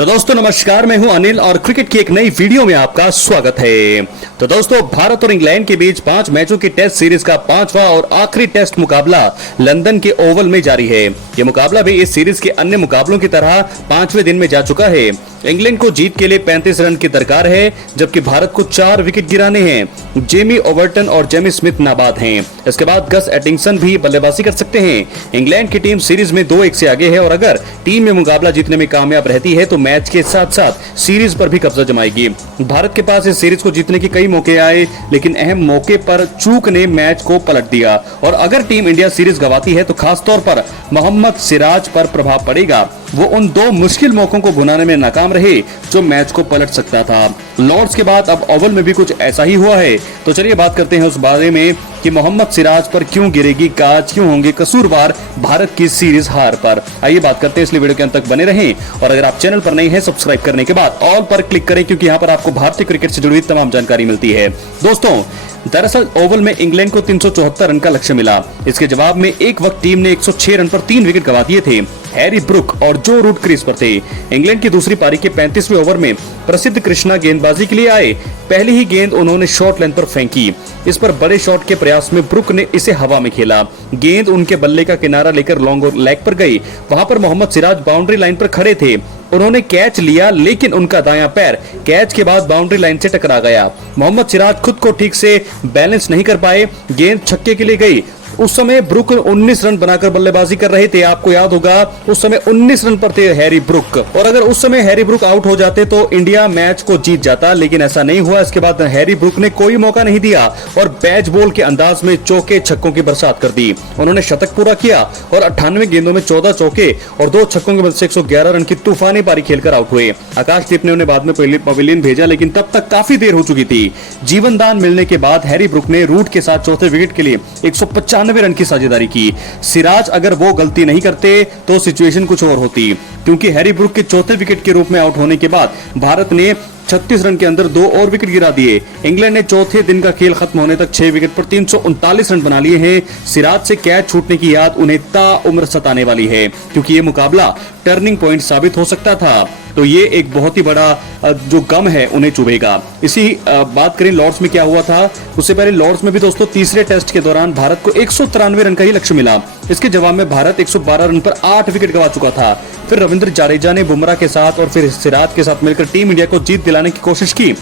तो दोस्तों नमस्कार, मैं हूं अनिल और क्रिकेट की एक नई वीडियो में आपका स्वागत है। तो दोस्तों भारत और इंग्लैंड के बीच 5 मैचों की टेस्ट सीरीज का 5वां और आखिरी टेस्ट मुकाबला लंदन के ओवल में जारी है। यह मुकाबला भी इस सीरीज के अन्य मुकाबलों की तरह 5वें दिन में जा चुका है। इंग्लैंड को जीत के लिए 35 रन की दरकार है, जबकि भारत को 4 विकेट गिराने हैं। जेमी ओवर्टन और जेमी स्मिथ नाबाद हैं। इसके बाद गस एटिंगसन भी बल्लेबाजी कर सकते हैं। इंग्लैंड की टीम सीरीज में 2-1 से आगे है और अगर टीम में मुकाबला जीतने में कामयाब रहती है तो मैच के साथ साथ सीरीज पर भी कब्जा जमाएगी। भारत के पास इस सीरीज को जीतने के कई मौके आए, लेकिन अहम मौके पर चूक ने मैच को पलट दिया और अगर टीम इंडिया सीरीज गंवाती है तो खासतौर पर मोहम्मद सिराज पर प्रभाव पड़ेगा। वो उन 2 मुश्किल मौकों को भुनाने में नाकाम रहे जो मैच को पलट सकता था। लॉर्ड्स के बाद अब ओवल में भी कुछ ऐसा ही हुआ है। तो चलिए बात करते हैं उस बारे में कि मोहम्मद सिराज पर क्यों गिरेगी गाज, क्यों होंगे कसूरवार भारत की सीरीज हार पर। आइए बात करते हैं, इसलिए वीडियो के अंत तक बने रहें और अगर आप चैनल पर नए हैं सब्सक्राइब करने के बाद ऑल पर क्लिक करें, क्योंकि यहाँ पर आपको भारतीय क्रिकेट से जुड़ी हुई तमाम जानकारी मिलती है। दोस्तों दरअसल ओवल में इंग्लैंड को 374 रन का लक्ष्य मिला। इसके जवाब में एक वक्त टीम ने 106 रन पर 3 विकेट गंवा दिए थे। हैरी ब्रुक और जो रूट क्रीज पर थे। इंग्लैंड की दूसरी पारी के 35वें ओवर में प्रसिद्ध कृष्णा गेंदबाजी के लिए आए। पहली ही गेंद उन्होंने शॉर्ट लेंथ पर फेंकी। इस पर बड़े शॉट के प्रयास में ब्रुक ने इसे हवा में खेला। गेंद उनके बल्ले का किनारा लेकर लॉन्ग लेग पर गई। वहां पर मोहम्मद सिराज बाउंड्री लाइन पर खड़े थे। उन्होंने कैच लिया, लेकिन उनका दायां पैर कैच के बाद बाउंड्री लाइन से टकरा गया। मोहम्मद सिराज खुद को ठीक से बैलेंस नहीं कर पाए। गेंद छक्के के लिए गई। उस समय ब्रुक 19 रन बनाकर बल्लेबाजी कर रहे थे। आपको याद होगा उस समय 19 रन पर थे हैरी ब्रुक, और अगर उस समय हैरी ब्रुक आउट हो जाते तो इंडिया मैच को जीत जाता, लेकिन ऐसा नहीं हुआ। इसके बाद हैरी ब्रुक ने कोई मौका नहीं दिया और बैच बॉल के अंदाज में चौके छक्कों की बरसात कर दी। उन्होंने शतक पूरा किया और 98 गेंदों में 14 चौके और 2 छक्कों की मदद से 111 रन की तूफानी पारी खेलकर आउट हुए। आकाशदीप ने उन्हें बाद में पवेलियन भेजा, लेकिन तब तक काफी देर हो चुकी थी। जीवन दान मिलने के बाद हैरी ब्रुक ने रूट के साथ चौथे विकेट के लिए 195 रन की साझेदारी की। सिराज अगर वो गलती नहीं करते तो सिचुएशन कुछ और होती, क्योंकि हैरी ब्रुक के चौथे विकेट के रूप में आउट होने के बाद भारत ने 36 रन के अंदर 2 और विकेट गिरा दिए। इंग्लैंड ने चौथे दिन का खेल खत्म होने तक 6 विकेट पर 339 रन बना लिए हैं। सिराज से कैच छूटने की याद उन्हें ताउम्र सताने वाली है, क्योंकि ये मुकाबला टर्निंग पॉइंट साबित हो सकता था। तो ये एक बहुत ही बड़ा जो गम है उन्हें चुभेगा। इसी बात करें लॉर्ड्स में क्या हुआ था। उससे पहले लॉर्ड्स में भी दोस्तों तीसरे टेस्ट के दौरान भारत को 193 रन का ही लक्ष्य मिला। इसके जवाब में भारत 112 रन पर 8 विकेट गंवा चुका था। फिर रविंद्र जडेजा ने बुमराह के साथ और फिर सिराज के साथ मिलकर टीम इंडिया को जीत दिलाने की कोशिश की।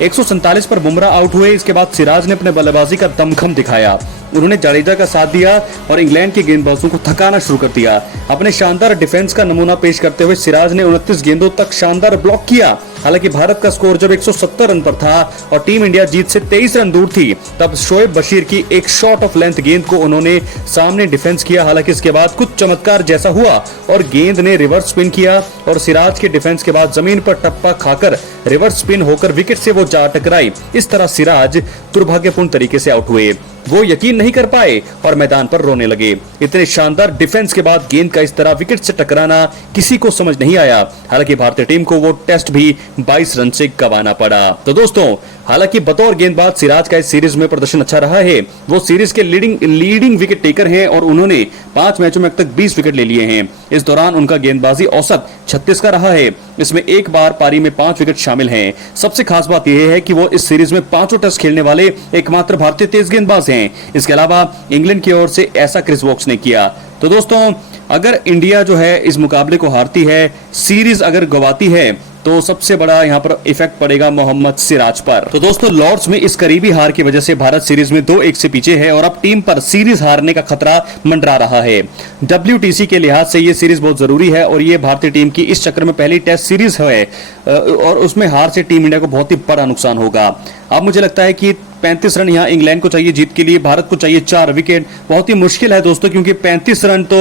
147 पर बुमराह आउट हुए। इसके बाद सिराज ने अपने बल्लेबाजी का दमखम दिखाया। उन्होंने जडेजा का साथ दिया और इंग्लैंड के गेंदबाजों को थकाना शुरू कर दिया। अपने शानदार डिफेंस का नमूना पेश करते हुए सिराज ने 29 गेंदों तक शानदार ब्लॉक किया। हालांकि भारत का स्कोर जब 170 रन पर था और टीम इंडिया जीत से 23 रन दूर थी, तब शोएब बशीर की एक शॉर्ट ऑफ लेंथ गेंद को उन्होंने सामने डिफेंस किया। हालांकि इसके बाद कुछ चमत्कार जैसा हुआ और गेंद ने रिवर्स स्पिन किया और सिराज के डिफेंस के बाद जमीन पर टप्पा खाकर रिवर्स स्पिन होकर विकेट से वो जा टकराई। इस तरह सिराज दुर्भाग्यपूर्ण तरीके से आउट हुए। वो यकीन नहीं कर पाए और मैदान पर रोने लगे। इतने शानदार डिफेंस के बाद गेंद का इस तरह विकेट से टकराना किसी को समझ नहीं आया। हालांकि भारतीय टीम को वो टेस्ट भी 22 रन से गंवाना पड़ा। तो दोस्तों हालांकि बतौर गेंदबाज सिराज का इस सीरीज में प्रदर्शन अच्छा रहा है। वो सीरीज के लीडिंग विकेट टेकर हैं और उन्होंने 5 मैचों में अब तक 20 विकेट ले लिए हैं। इस दौरान उनका गेंदबाजी औसत 36 का रहा है। इसमें एक बार पारी में 5 विकेट शामिल हैं। सबसे खास बात यह है कि वो इस सीरीज में 5 टेस्ट खेलने वाले एकमात्र भारतीय तेज गेंदबाज हैं। इसके अलावा इंग्लैंड की ओर से ऐसा क्रिस वोक्स ने किया। तो दोस्तों अगर इंडिया जो है इस मुकाबले को हारती है, सीरीज अगर गंवाती है, तो सबसे बड़ा यहाँ पर इफेक्ट पड़ेगा मोहम्मद सिराज पर। तो दोस्तों लॉर्ड्स में इस करीबी हार की वजह से भारत सीरीज में 2-1 से पीछे है और अब टीम पर सीरीज हारने का खतरा मंडरा रहा है। WTC के लिहाज से ये सीरीज बहुत जरूरी है और ये भारतीय टीम की इस चक्र में पहली टेस्ट सीरीज है और उसमें हार से टीम इंडिया को बहुत ही बड़ा नुकसान होगा। अब मुझे लगता है कि 35 रन यहाँ इंग्लैंड को चाहिए जीत के लिए, भारत को चाहिए 4 विकेट। बहुत ही मुश्किल है दोस्तों, क्योंकि 35 रन तो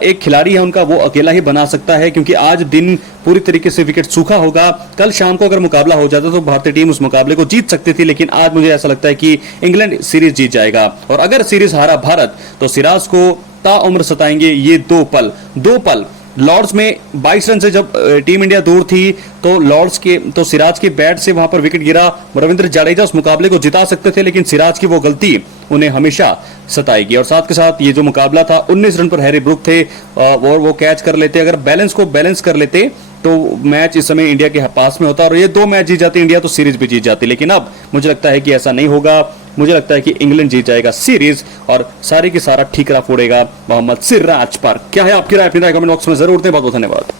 एक खिलाड़ी है उनका, वो अकेला ही बना सकता है, क्योंकि आज दिन पूरी तरीके से विकेट सूखा होगा। कल शाम को अगर मुकाबला हो जाता तो भारतीय टीम उस मुकाबले को जीत सकती थी, लेकिन आज मुझे ऐसा लगता है कि इंग्लैंड सीरीज जीत जाएगा। और अगर सीरीज हारा भारत तो सिराज को ताउम्र सताएंगे ये 2 पल। लॉर्ड्स में 22 रन से जब टीम इंडिया दूर थी तो सिराज के बैट से वहां पर विकेट गिरा। रविंद्र जडेजा उस मुकाबले को जिता सकते थे, लेकिन सिराज की वो गलती उन्हें हमेशा सताएगी। और साथ के साथ ये जो मुकाबला था 19 रन पर हैरी ब्रुक थे और वो कैच कर लेते, अगर बैलेंस को बैलेंस कर लेते तो मैच इस समय इंडिया के पास में होता और ये 2 मैच जीत जाती इंडिया तो सीरीज भी जीत जाती, लेकिन अब मुझे लगता है कि ऐसा नहीं होगा। मुझे लगता है कि इंग्लैंड जीत जाएगा सीरीज और सारी की सारा ठीकरा फोड़ेगा मोहम्मद सिराज पर। क्या है आपकी राय? अपनी राय कमेंट बॉक्स में जरूर दें। बहुत बहुत धन्यवाद।